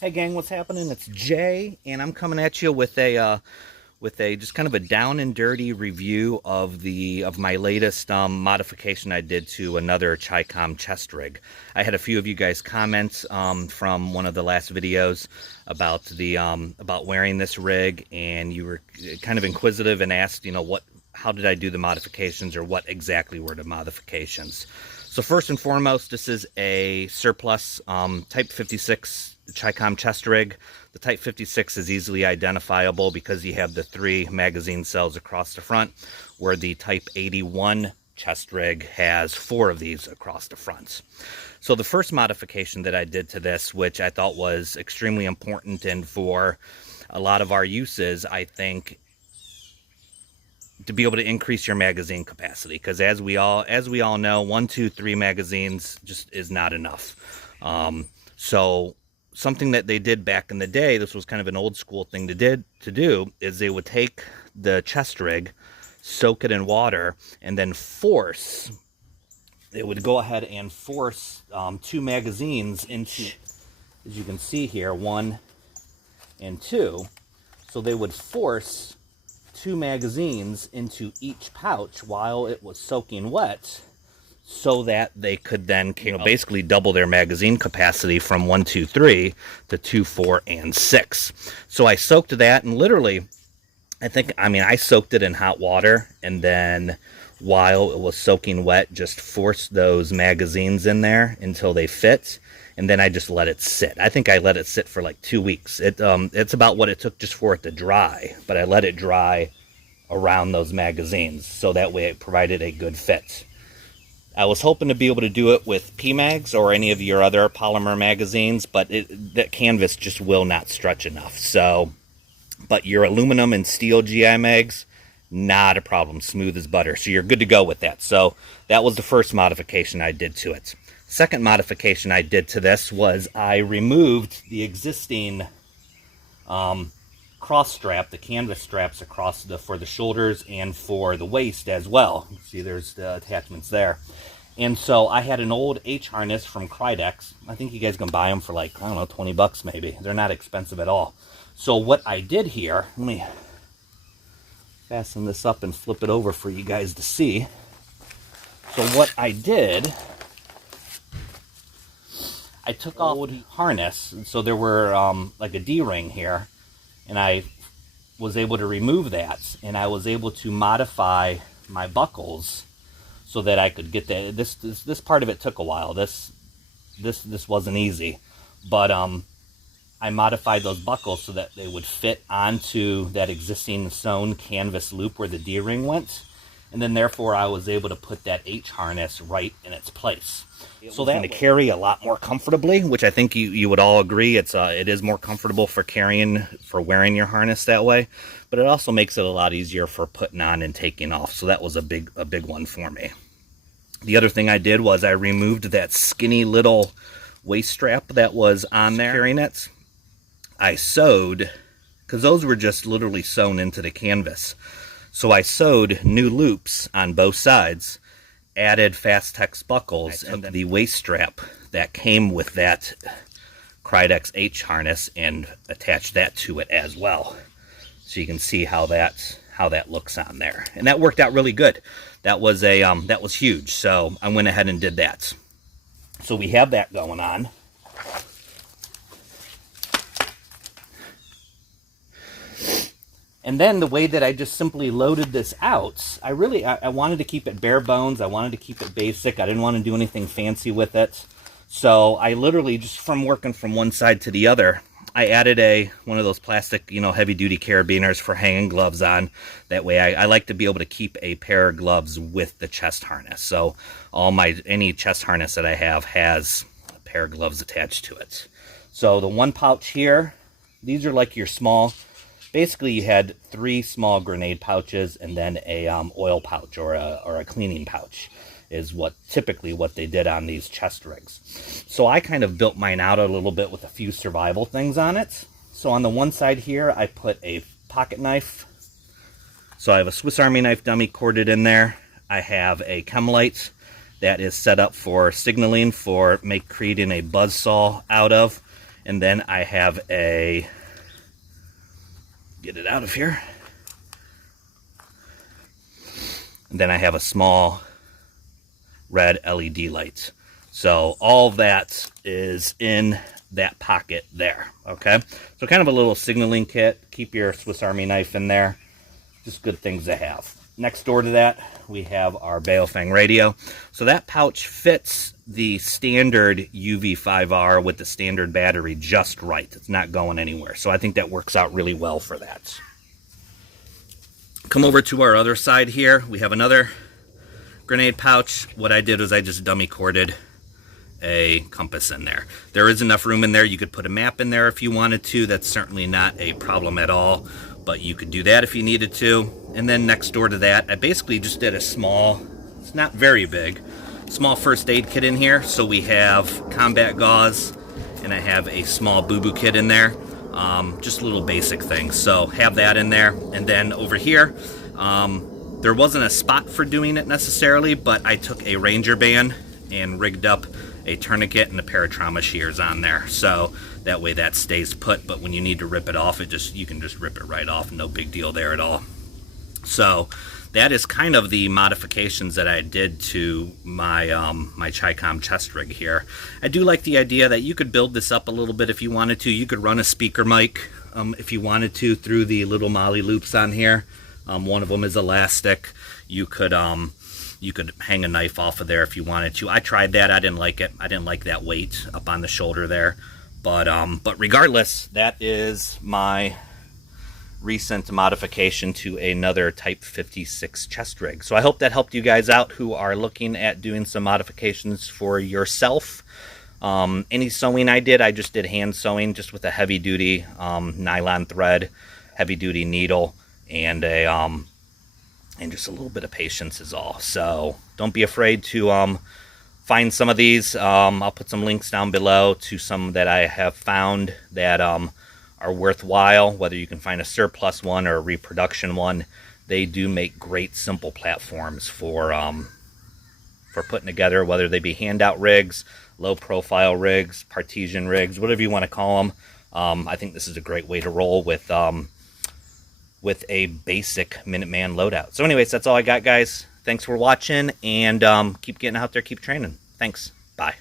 Hey gang, what's happening? It's Jay, and I'm coming at you with a just kind of a down and dirty review of my latest modification I did to another Chicom Chest Rig. I had a few of you guys comment from one of the last videos about about wearing this rig, and you were kind of inquisitive and asked, how did I do the modifications, or what exactly were the modifications. So first and foremost, this is a surplus Type 56 Chicom chest rig. The Type 56 is easily identifiable because you have the 3 magazine cells across the front, where the Type 81 chest rig has 4 of these across the front. So the first modification that I did to this, which I thought was extremely important, and for a lot of our uses, I think, to be able to increase your magazine capacity, because as we all know, 1, 2, 3 magazines just is not enough. So something that they did back in the day, this was kind of an old school thing to do, is they would take the chest rig, soak it in water, and then they would go ahead and force 2 magazines into, as you can see here, 1 and 2. So they would force 2 magazines into each pouch while it was soaking wet, so that they could then basically double their magazine capacity from 1, 2, 3 to 2, 4, and 6. So I soaked that, and literally, I soaked it in hot water, and then while it was soaking wet, just forced those magazines in there until they fit, and then I just let it sit. I think I let it sit for like 2 weeks. It's about what it took just for it to dry, but I let it dry around those magazines, so that way it provided a good fit. I was hoping to be able to do it with PMags or any of your other polymer magazines, but that canvas just will not stretch enough. So, but your aluminum and steel GI mags, not a problem, smooth as butter. So you're good to go with that. So that was the first modification I did to it. Second modification I did to this was I removed the existing cross strap, the canvas straps across for the shoulders and for the waist as well. See, there's the attachments there. And so I had an old H harness from Krydex. I think you guys can buy them for like, I don't know, 20 bucks maybe. They're not expensive at all. So what I did here, let me fasten this up and flip it over for you guys to see. So what I did, I took off the harness, so there were like a D-ring here, and I was able to remove that, and I was able to modify my buckles so that I could get this part of it took a while. This wasn't easy, but I modified those buckles so that they would fit onto that existing sewn canvas loop where the D-ring went, and then therefore I was able to put that H harness right in its place. So that to carry a lot more comfortably, which I think you would all agree, it is more comfortable for wearing your harness that way, but it also makes it a lot easier for putting on and taking off. So that was a big one for me. The other thing I did was I removed that skinny little waist strap that was on there carrying it. I sewed, because those were just literally sewn into the canvas. So I sewed new loops on both sides, added Fastex buckles, and the waist strap that came with that Krydex H harness, and attached that to it as well. So you can see how that looks on there, and that worked out really good. That was huge. So I went ahead and did that. So we have that going on. And then the way that I just simply loaded this out, I wanted to keep it bare bones. I wanted to keep it basic. I didn't want to do anything fancy with it. So I literally, just from working from one side to the other, I added one of those plastic, heavy duty carabiners for hanging gloves on. That way I like to be able to keep a pair of gloves with the chest harness. So any chest harness that I have has a pair of gloves attached to it. So the one pouch here, these are like your small, basically you had 3 small grenade pouches, and then a oil pouch or a cleaning pouch is typically what they did on these chest rigs. So I kind of built mine out a little bit with a few survival things on it. So on the one side here, I put a pocket knife. So I have a Swiss Army knife dummy corded in there. I have a Chemlite that is set up for signaling, for creating a buzzsaw out of. And then I have a, get it out of here. And then I have a small red LED light. So all of that is in that pocket there, okay? So kind of a little signaling kit. Keep your Swiss Army knife in there. Just good things to have. Next door to that, we have our Baofeng radio. So that pouch fits the standard UV5R with the standard battery just right. It's not going anywhere. So I think that works out really well for that. Come over to our other side here. We have another grenade pouch. What I did was I just dummy corded a compass in there. There is enough room in there. You could put a map in there if you wanted to. That's certainly not a problem at all, but you could do that if you needed to. And then next door to that, I basically just did a small, it's not very big, small first aid kit in here. So we have combat gauze, and I have a small boo-boo kit in there. Just little basic things. So have that in there. And then over here, there wasn't a spot for doing it necessarily, but I took a Ranger band and rigged up a tourniquet and a pair of trauma shears on there, so that way that stays put. But when you need to rip it off, you can just rip it right off. No big deal there at all. So that is kind of the modifications that I did to my my Chicom chest rig here. I do like the idea that you could build this up a little bit if you wanted to. You could run a speaker mic if you wanted to through the little molly loops on here. One of them is elastic. You could hang a knife off of there if you wanted to. I tried that. I didn't like it. I didn't like that weight up on the shoulder there. But regardless, that is my recent modification to another Type 56 chest rig. So I hope that helped you guys out who are looking at doing some modifications for yourself. Any sewing I did, I just did hand sewing, just with a heavy duty nylon thread, heavy duty needle, and and just a little bit of patience is all. So don't be afraid to find some of these. I'll put some links down below to some that I have found that are worthwhile, whether you can find a surplus one or a reproduction one. They do make great simple platforms for putting together, whether they be handout rigs, low profile rigs, partisan rigs, whatever you want to call them. I think this is a great way to roll with a basic Minuteman loadout. So anyways, that's all I got, guys. Thanks for watching, and keep getting out there, keep training. Thanks. Bye.